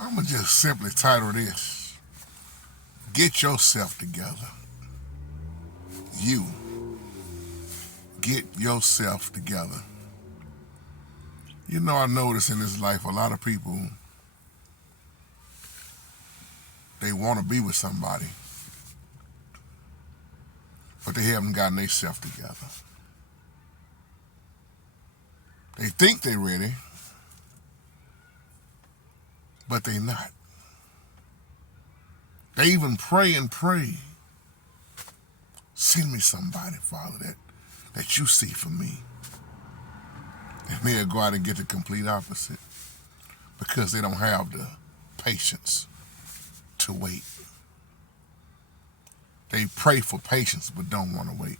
I'm going to just simply title this, Get Yourself Together. You, get yourself together. You know, I notice in this life a lot of people, they want to be with somebody, but they haven't gotten themselves together. They think they're ready, but they're not. They even pray and pray. Send me somebody, Father, that you see for me. And they'll go out and get the complete opposite because they don't have the patience to wait. They pray for patience but don't want to wait.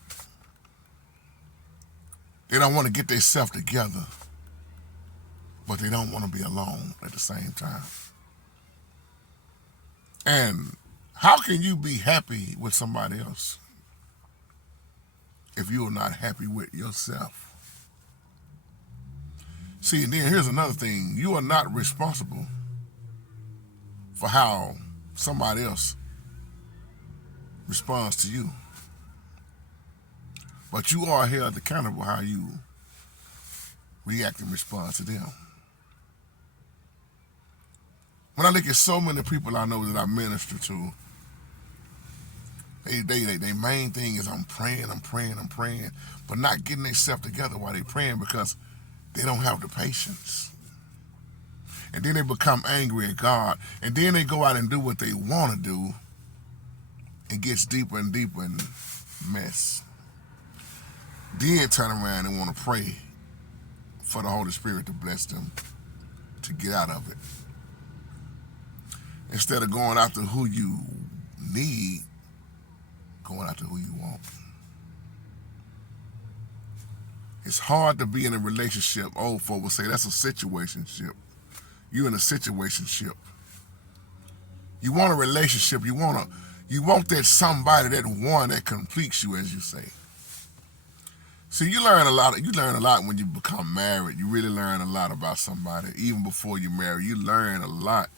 They don't want to get themselves together, but they don't want to be alone at the same time. And how can you be happy with somebody else if you are not happy with yourself? See, and then here's another thing. You are not responsible for how somebody else responds to you. But you are held accountable how you react and respond to them. When I look at so many people I know that I minister to, they main thing is I'm praying, but not getting themselves together while they praying because they don't have the patience. And then they become angry at God. And then they go out and do what they want to do. It gets deeper and deeper in mess. Then turn around and want to pray for the Holy Spirit to bless them to get out of it. Instead of going after who you need, going after who you want. It's hard to be in a relationship. Old folks will say that's a situationship. You in a situationship. You want a relationship. You want that somebody, that one that completes you, as you say. See, you learn a lot. You learn a lot when you become married. You really learn a lot about somebody. Even before you marry, you learn a lot.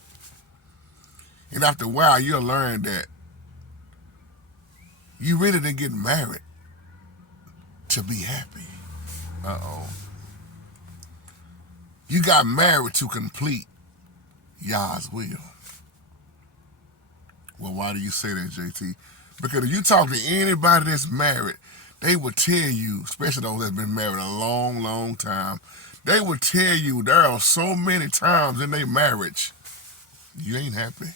And after a while, you'll learn that you really didn't get married to be happy. Uh-oh. You got married to complete Yah's will. Well, why do you say that, JT? Because if you talk to anybody that's married, they will tell you, especially those that's been married a long, long time, they will tell you there are so many times in their marriage you ain't happy.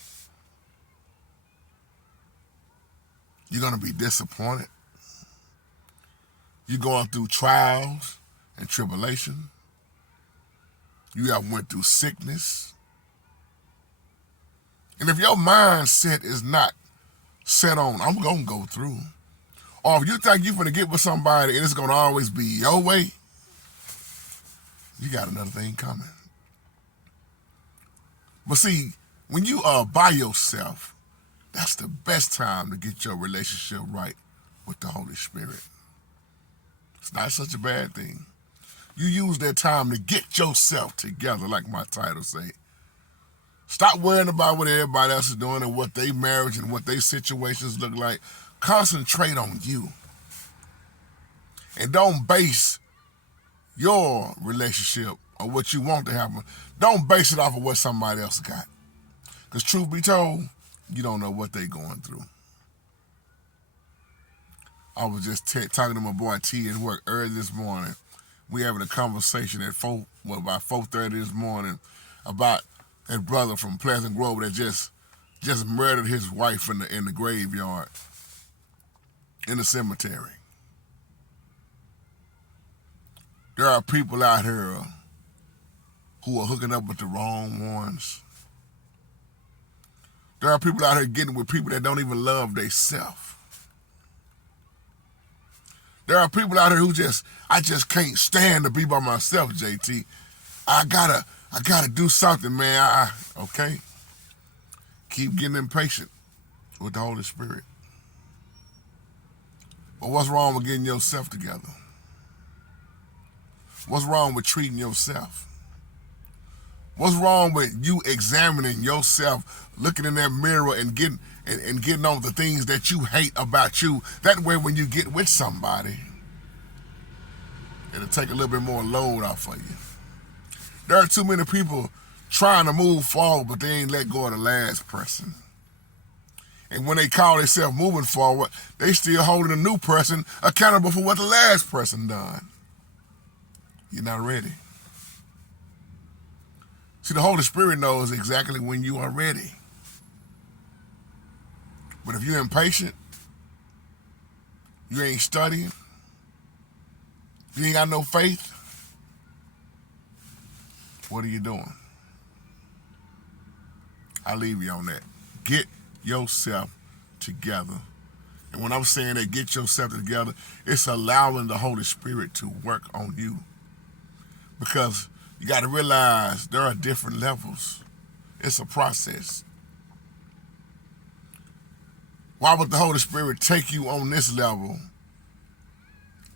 You're going to be disappointed. You're going through trials and tribulation. You have went through sickness. And if your mindset is not set on, I'm going to go through, or if you think you're going to get with somebody and it's going to always be your way, you got another thing coming. But see, when you are by yourself, that's the best time to get your relationship right with the Holy Spirit. It's not such a bad thing. You use that time to get yourself together, like my title say. Stop worrying about what everybody else is doing and what their marriage and what their situations look like. Concentrate on you. And don't base your relationship or what you want to happen. Don't base it off of what somebody else got. Because truth be told, you don't know what they're going through. I was just talking to my boy T at work early this morning. We having a conversation at about 4:30 this morning about that brother from Pleasant Grove that just murdered his wife in the graveyard, in the cemetery. There are people out here who are hooking up with the wrong ones. There are people out here getting with people that don't even love themselves. There are people out here who I just can't stand to be by myself, JT. I gotta do something, man. Okay. Keep getting impatient with the Holy Spirit. But what's wrong with getting yourself together? What's wrong with treating yourself? What's wrong with you examining yourself, looking in that mirror and getting on the things that you hate about you? That way when you get with somebody, it'll take a little bit more load off of you. There are too many people trying to move forward, but they ain't let go of the last person. And when they call themselves moving forward, they still holding the new person accountable for what the last person done. You're not ready. See, the Holy Spirit knows exactly when you are ready. But if you're impatient, you ain't studying, you ain't got no faith, what are you doing? I leave you on that. Get yourself together. And when I'm saying that, get yourself together, it's allowing the Holy Spirit to work on you. Because you got to realize there are different levels. It's a process. Why would the Holy Spirit take you on this level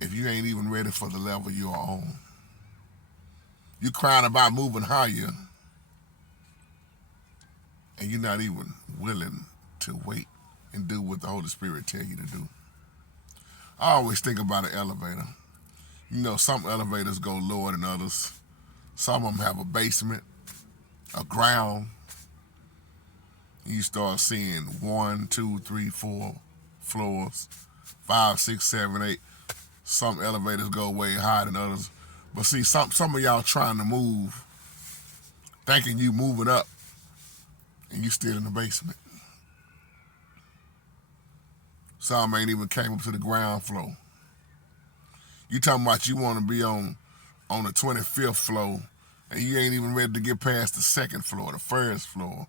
if you ain't even ready for the level you're on? You're crying about moving higher, and you're not even willing to wait and do what the Holy Spirit tell you to do. I always think about an elevator. You know, some elevators go lower than others. Some of them have a basement, a ground. You start seeing 1, 2, 3, 4 floors, 5, 6, 7, 8. Some elevators go way higher than others. But see, some of y'all trying to move, thinking you moving up, and you still in the basement. Some ain't even came up to the ground floor. You talking about you want to be on the 25th floor, and you ain't even ready to get past the second floor, the first floor.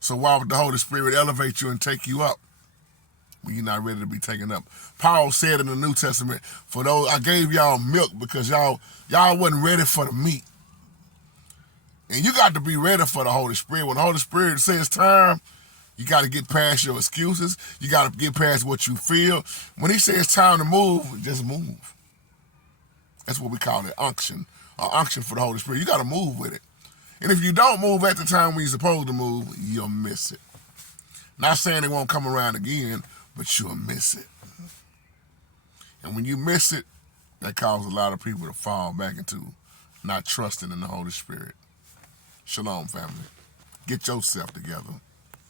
So why would the Holy Spirit elevate you and take you up when you're not ready to be taken up? Paul said in the New Testament, for those, I gave y'all milk because y'all wasn't ready for the meat. And you got to be ready for the Holy Spirit. When the Holy Spirit says time, you got to get past your excuses. You got to get past what you feel. When he says time to move, just move. That's what we call it, unction. An unction for the Holy Spirit. You got to move with it. And if you don't move at the time when you're supposed to move, you'll miss it. Not saying it won't come around again, but you'll miss it. And when you miss it, that causes a lot of people to fall back into not trusting in the Holy Spirit. Shalom, family. Get yourself together.